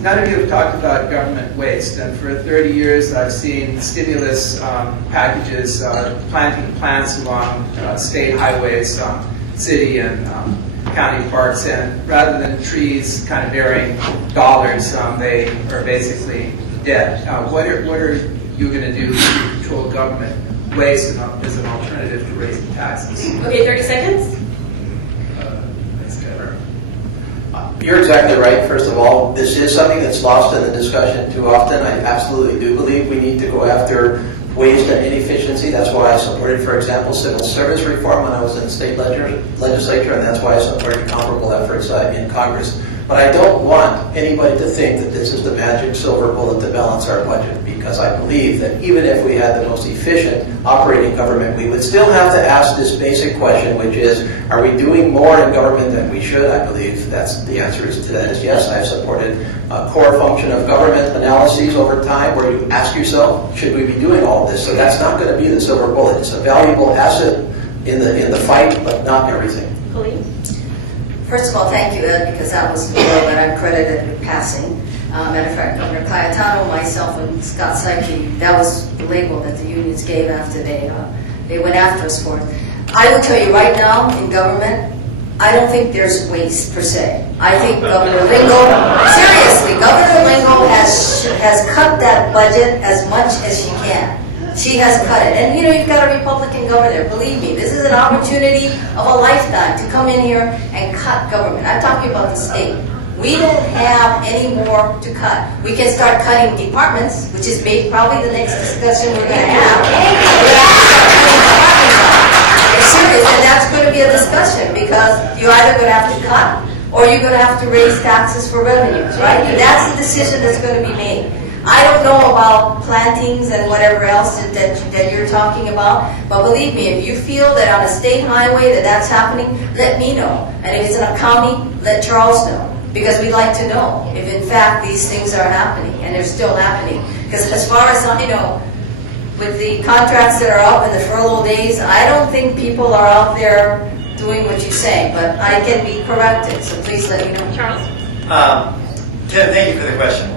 None of you have talked about government waste, and for 30 years I've seen stimulus packages planting plants along state highways, city and county parks, and rather than trees kind of bearing dollars, they are basically dead. What are you going to do to control government waste as an alternative to raising taxes? Okay, 30 seconds. You're exactly right. First of all, this is something that's lost in the discussion too often. I absolutely do believe we need to go after waste and inefficiency. That's why I supported, for example, civil service reform when I was in the state legislature, and that's why I supported comparable efforts in Congress. But I don't want anybody to think that this is the magic silver bullet to balance our budget, because I believe that even if we had the most efficient operating government, we would still have to ask this basic question, which is, are we doing more in government than we should? I believe that's the answer to that is yes. I've supported a core function of government analyses over time where you ask yourself, should we be doing all of this? So that's not going to be the silver bullet. It's a valuable asset in the fight, but not everything. Colleen? First of all, thank you, Ed, because that was the bill that I'm credited with passing. Matter of fact, Governor Cayetano, myself, and Scott Psyche, that was the label that the unions gave after they went after us for it. I will tell you right now, in government, I don't think there's waste per se. I think Governor Lingo, seriously, Governor Lingo has cut that budget as much as she can. She has cut it. And you've got a Republican governor. Believe me, this is an opportunity of a lifetime to come in here and cut government. I'm talking about the state. We don't have any more to cut. We can start cutting departments, which is probably the next discussion we're going to have. We're serious, and that's going to be a discussion, because you're either going to have to cut or you're going to have to raise taxes for revenues, right? And that's the decision that's going to be made. I don't know about plantings and whatever else that you're talking about, but believe me, if you feel that on a state highway that's happening, let me know. And if it's in a county, let Charles know, because we'd like to know if in fact these things are happening, and they're still happening. Because as far as I know, with the contracts that are up and the furlough days, I don't think people are out there doing what you say, but I can be corrected, so please let me know. Charles? Kevin, thank you for the question.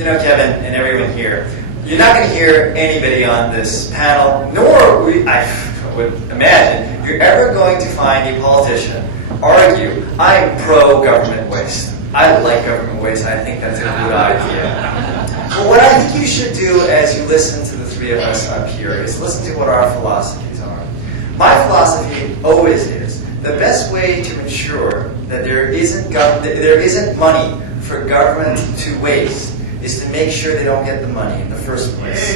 Kevin, and everyone here, you're not going to hear anybody on this panel, nor I would imagine, you're ever going to find a politician argue, I'm pro-government waste. I like government waste. I think that's a good idea. But what I think you should do as you listen to the three of us up here is listen to what our philosophies are. My philosophy always is the best way to ensure that there isn't money for government to waste is to make sure they don't get the money in the first place.